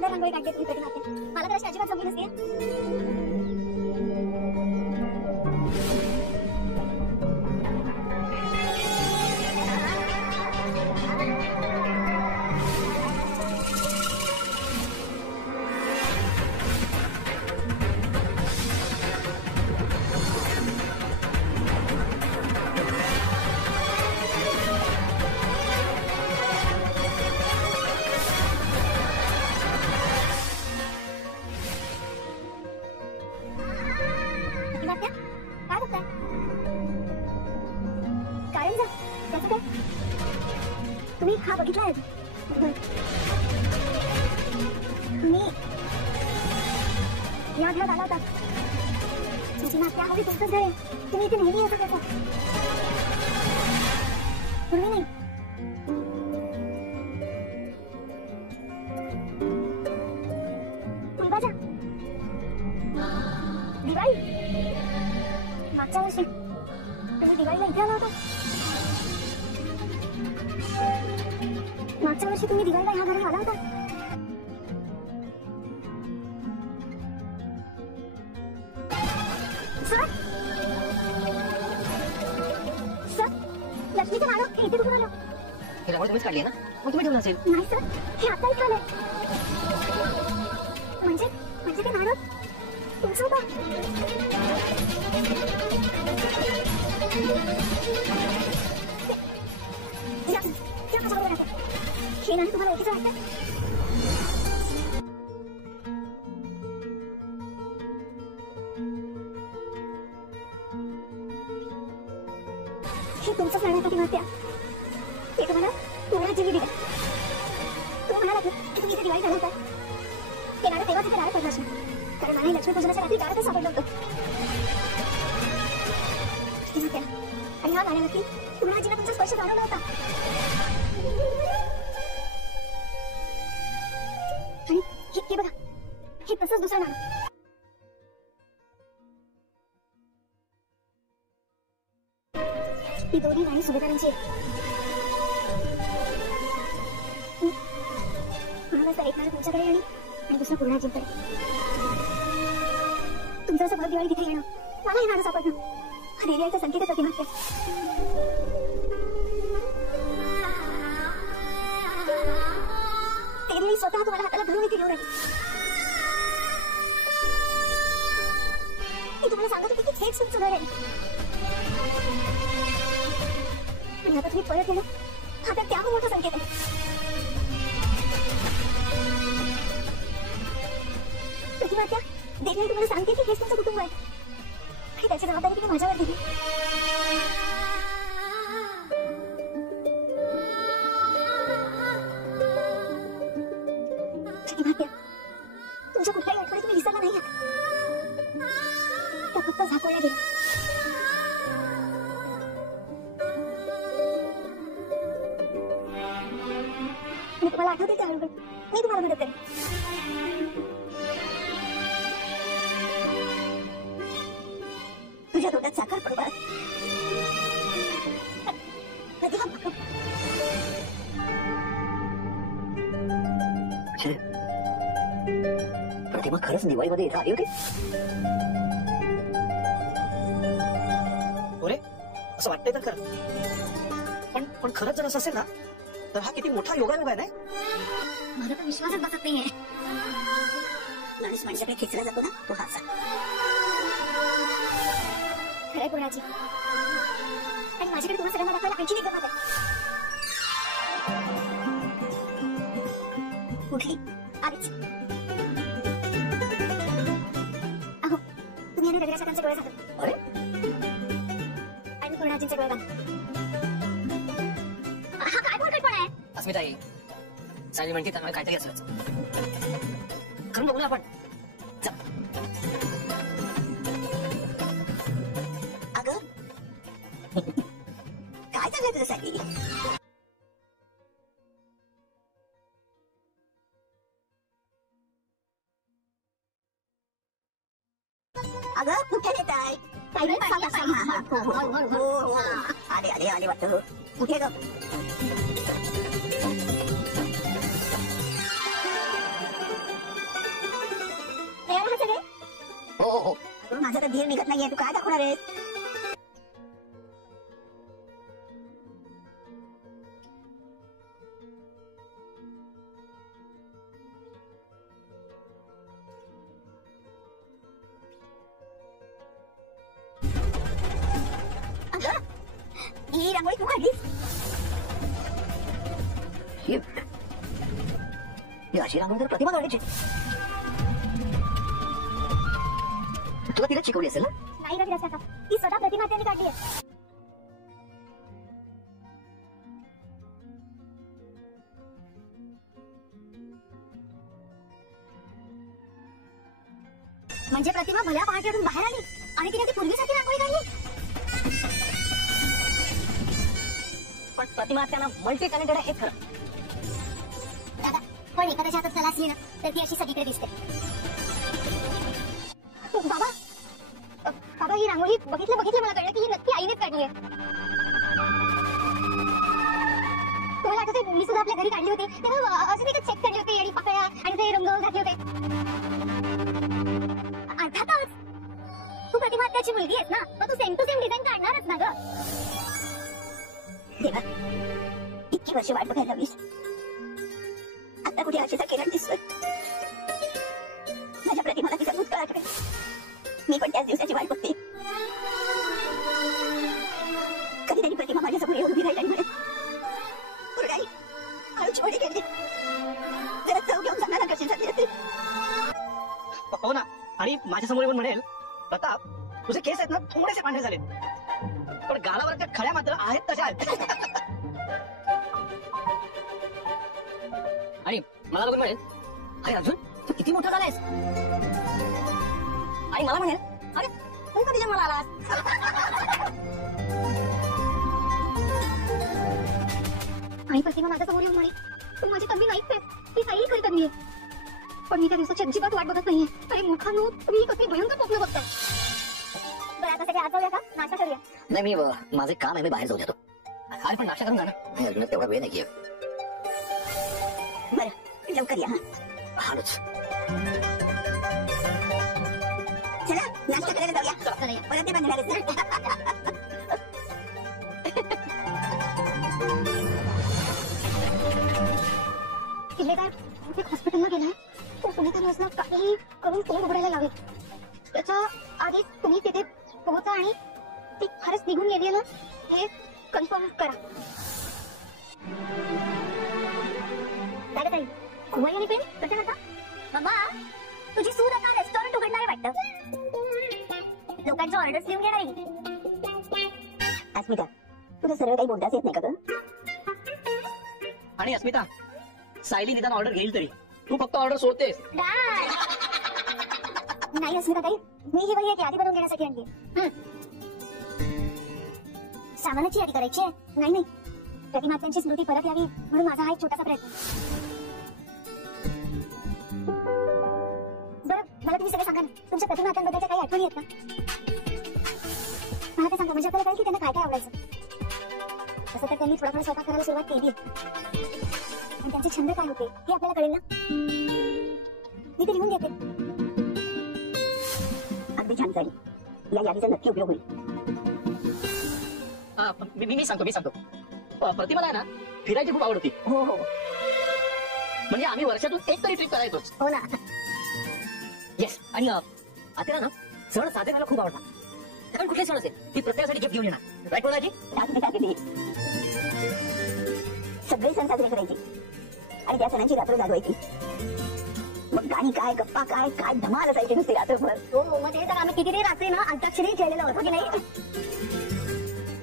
सुंदर रांगोळी काढते तुम्ही प्रतिमाते. मला तर अशी अजिबात जमली नसते. तुम्ही हा बघितला आहे? तुम्ही या घरात आला होता. त्या हवी तुमचंच घर आहे. तुम्ही इथे नेहमी येत होता. पूर्वी नाही. पूर्वाच्या दिवाळी मागच्या वर्षी तुम्ही दिवाळीला इथे आला होता. मागच्या वर्षी तुम्ही दिवाळीला ह्या घरात आला होता. सर सर लक्ष्मीचं नाणं हे इथे कुठून आलं? हे रांगोळी तुम्हीच काढली ना, मग तुम्ही ठेवलं असेल. नाही सर, हे आता इथे आलंय. म्हणजे ते नाणं तुमचं होतं. हे नाणं तुम्हाला ओळखीचं वाटतं? हे तुमचंच नाणं आहे का? ते तुम्हाला पूर्ण जीवी दिलं. तुम्ही म्हणाला की तुम्ही इथे दिवाळी घालवता. ते नाणं तेव्हा तिथे दारात पडलं असेल, कारण मला लक्ष्मीपूजनाच्या रात्री दारातच सापडलं होतं. आणि ह्या नाण्यावरती पूर्ण जीवन तुमचा स्पर्श जाणवला होता. आणि हे बघा, हे तसंच दुसरं नाणं. ही दोन्ही नाणी सुभेदारांची आहेत. महाराज एक नाणं तुमच्याकडे आणि दुसरं पूर्णाजींकडे. तुमचं असं भर दिवाळी तिथे येणं, मला हे नाणं सापडणं, हा देवी आईचा संकेत प्रतिमात्य. देवी स्वतः तुम्हाला हाताला धरून इथे घेऊन आली. मी तुम्हाला सांगत होते की हेच तुमचं घर आहे. आणि आता तुम्ही परत गेला, हा तर त्याहून मोठा संकेत आहे. प्रतिमात्या, देवी आई तुम्हाला सांगते की हेच तुमचं कुटुंब आहे आणि त्याची जबाबदारी तिने माझ्यावर दिली. प्रतिमात्या, तुमच्या कुठल्याही आठवणी तुम्ही विसरला नाही आहात. त्या फक्त झाकवल्या गेल्या. मी तुम्हाला आठवते त्या हळूहळू मी तुम्हाला मदत करेन. तुझ्या तोंडात साखर पडू बाळा. प्रतिमा खरंच दिवाळीमध्ये इथं आली होती? अरे असं वाटतंय तर खरं, पण खरंच जर असं असेल ना तर हा किती मोठा योगायोग आहे. नाही मला तर विश्वासच बसत नाहीये. माणूस माणसाकडे खेचला जातो ना, तो हाच खरंय पूर्णाजी. आणि माझ्याकडे तुम्हाला सगळ्यांना दाखवायला आणखी एक गंमत आहे. कुठली? आधीच अहो, तुम्ही आणि रविराज काकांचे डोळे झाकत. अरे आणि पूर्णाजींचे डोळे बांध. हा काय बोलकटपणा आहे? अस्मिताई, चांगली म्हणते त्यामुळे काहीतरी असंच करून बघू ना आपण. अगं काय चाललंय तुझ्यासाठी? अगं कुठे येत आहे? आले वाटतं. कुठे ग? माझा तर धीर निघत नाहीये, तू काय दाखवणार आहेस? अगं, ही रांगोळी तू काढलीस? ही अशी रांगोळी तर प्रतिमा काढायची. तुला तिला शिकवली असेल ना? नाही रवी रस्त्याचा, ती स्वतः प्रतिमा त्यांनी काढली आहे. म्हणजे प्रतिमा भल्या पहाटेतून बाहेर आली आणि तिने ती पूर्वीसारखी रांगोळी काढली. पण प्रतिमा त्यांना मल्टी टॅलेंटेड आहे खरं. दादा, पण एखाद्याच्या हातात कला असली ना तर ती अशी सगळीकडे दिसते. बाबा, बाबा ही रांगोळी बघितलं मला कळलं की ही नक्की आईनेच काढली आहे. तुम्हाला आठवतंय मी सुद्धा आपल्या घरी काढली होती तेव्हा असं नाही का चेक काढले होते आणि पाकळ्या आणि ते रंग घातले होते. अर्थातच तू प्रतिमा त्याची मुलगी आहेस ना, मग तू सेम टू सेम डिझाईन काढणारच ना ग. देवा, इतकी वर्ष वाट बघायला लागलीस, आता कुठे आशेचा किरण दिसतोय. माझ्या प्रतिमाला तिचा भूतकाळ आठवेल. मी पण त्याच दिवसाची वाट बघते, कधी तरी प्रतिमा माझ्यासमोर येऊन उभी राहील आणि म्हणेल, "पुरगाई, आळूची वडी केली, जरा चव घेऊन सांगा ना कशी झाली असते." हो ना, आणि माझ्यासमोर येऊन म्हणेल, प्रताप तुझे केस आहेत ना थोडेसे पांढरे झाले, पण गालावरच्या खड्या मात्र आहेत तशा आहेत. आणि मला बघून म्हणेल, अरे अर्जुन तू किती मोठा झालायस. आणि मला म्हणेल, अरे तू कधी जन्माला आलास. आणि प्रतिमा माझ्या समोर येऊन म्हणे, तू माझी तन्वी नाहीच आहे, ती काही खरी तन्वी आहे. पण मी त्या दिवसाची अजिबात वाट बघत नाहीये. अरे मूर्खांनो, तुम्ही कसली भयंकर स्वप्न बघताय. बरं, आता सगळे आज जाऊया का, नाश्ता करूया? नाही, मी माझे काम आहे, मी बाहेर जाऊ देतो. अरे पण नाश्ता करून जा ना. नाही अजून तेवढा वेळ नाही. बरं, लवकर या. हाच चला नाश्ता करायला जाऊया. परत ते बनणार आहे. किल्लेदार हॉस्पिटलला गेलाय, तो सुनीता नर्सला काही करून फोन उघडायला लावेल. त्याच्या आधी तुम्ही तिथे पोहोचा आणि ती खरंच निघून गेली ना हे कन्फर्म करा. ताई, वय आणि पेन कसं नका? बाबा, तुझी सून आता रेस्टॉरंट उघडणार आहे वाटतं. लोकांच्या ऑर्डर्स लिहून घेणार आहे. अस्मिता, तुला सरळ काही बोलताच येत नाही का ग? आणि अस्मिता, सायली निदान ऑर्डर घेईल तरी, तू फक्त ऑर्डर सोडतेस. नाही अस्मिता ताई, मी ही वही यादी बनवून घेण्यासाठी आणली. सामानाची यादी करायची आहे. नाही, प्रतिमातांची स्मृती परत यावी म्हणून माझा हा एक छोटासा प्रयत्न. बरं, मला तुम्ही सगळं सांगा ना, तुमच्या प्रतिमातांबद्दलच्या काही आठवणी आहेत ना? मला ते सांगा, म्हणजे आपल्याला कळेल की त्यांना काय काय आवडायचं. तसं तर त्यांनी थोडा स्वयंपाक करायला सुरुवात केली आहे, आणि त्यांचे छंद काय होते हे आपल्याला कळेल ना. मी ते लिहून घेते. अगदी छान झाली, या यादीचा नक्की उपयोग होईल. मी सांगतो. प्रतिमाला आहे ना फिरायची खूप आवड होती. हो, म्हणजे आम्ही वर्षातून एक तरी ट्रिप करायचोच. हो ना. येस. आणि आता ना सण साजरे करायला खूप आवडतात. कारण कुठले सण असेल ती प्रत्येकासाठी गिफ्ट घेऊन येणार. राईट बोलाजी? सगळे सण साजरे करायचे आणि त्या सणांची रात्र जागवायची. मग गाणी काय, गप्पा काय, काय धमाल असायची नुसती रात्रभर. हो, मग ते तर आम्ही कितीतरी रात्री ना अंताक्षरी खेळलेलं होतं की नाही.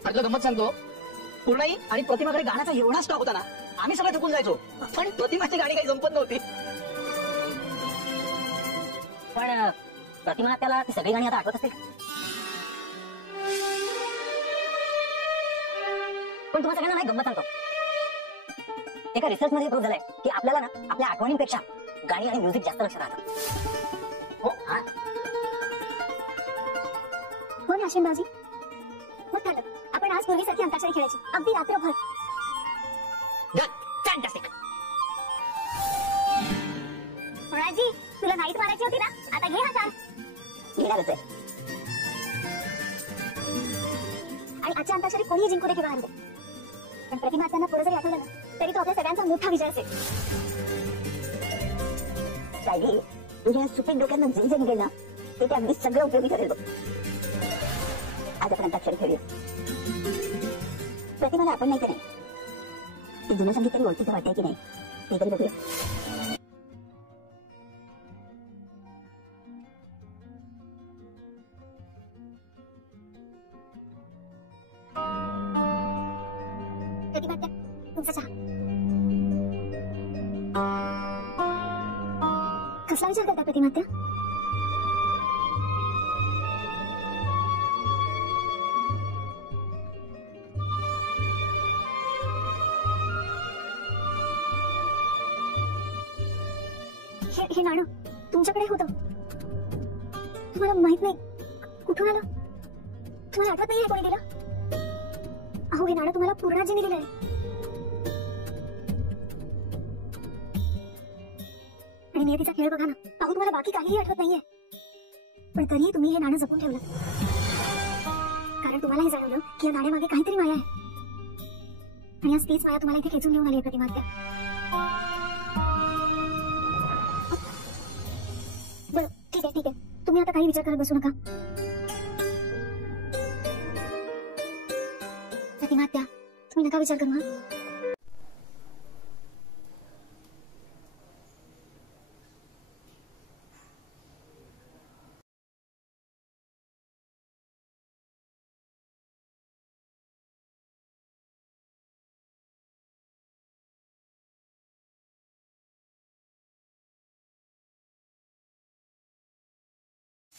तुला गंमत सांगतो, पूर्णाई आणि प्रतिमाकडे गाण्याचा एवढा स्टॉक होता ना, आम्ही सगळं थकून जायचो, पण प्रतिमाची गाणी काही जमत नव्हती. पण प्रतिमा त्याला ती सगळी गाणी आता आठवत असतील. पण तुम्हाला सगळ्यांना नाही गंमत सांगतो, एका रिसर्च मध्ये प्रूव्ह झालंय की आपल्याला ना आपल्या आठवणींपेक्षा गाणी आणि म्युझिक जास्त लक्षात राहतात. हो ना आशिमबाजी, मग झालं आपण आज पूर्वीसारखी अंताक्षरी खेळायची अगदी रात्रभर. फॅन्टास्टिक. राजी, तुला नाईट मारायची होती ना, आता घे हा चाल. घेणारच आहे. आणि आजच्या अंताक्षरी कोणीही जिंकू दे किंवा हारू दे, पण प्रतिमा त्यांना पुढे जरी आठवलं ना तरी तो आपल्या सगळ्यांचा मोठा विजय असेल. सायली, तुझ्या सुपीक डोक्यानं जे जे निघेल ना ते अगदी सगळं उपयोगी ठरेल बघ. आज आपण अंताक्षरी खेळूया. प्रतिमाला आपण नाही का नाही ती जुनं संगीत तरी ओळखीचं वाटतंय की नाही ते तरी बघूया. प्रतिमा त्या तुमचा चहा. कसला विचार करता प्रतिमा त्या? हे नाणं तुमच्याकडे होतं, तुम्हाला माहित नाही कुठून आलं? तुम्हाला आठवत नाही कोणी दिलं? अहो, हे नाणं तुम्हाला पूर्णाजीने दिलंय. आणि नियतीचा खेळ बघा ना. अहो, तुम्हाला बाकी काहीही आठवत नाहीये, पण तरीही तुम्ही हे नाणं जपून ठेवलं, कारण तुम्हाला हे जाणवलं की या नाण्यामागे काहीतरी माया आहे. आणि आज तीच माया तुम्हाला इथे खेचून घेऊन आली प्रतिमा त्या. बरं, ठीक आहे ठीक आहे, तुम्ही आता काही विचार करत बसू नका. प्रतिमा त्या, तुम्ही नका विचार करू.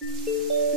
हा,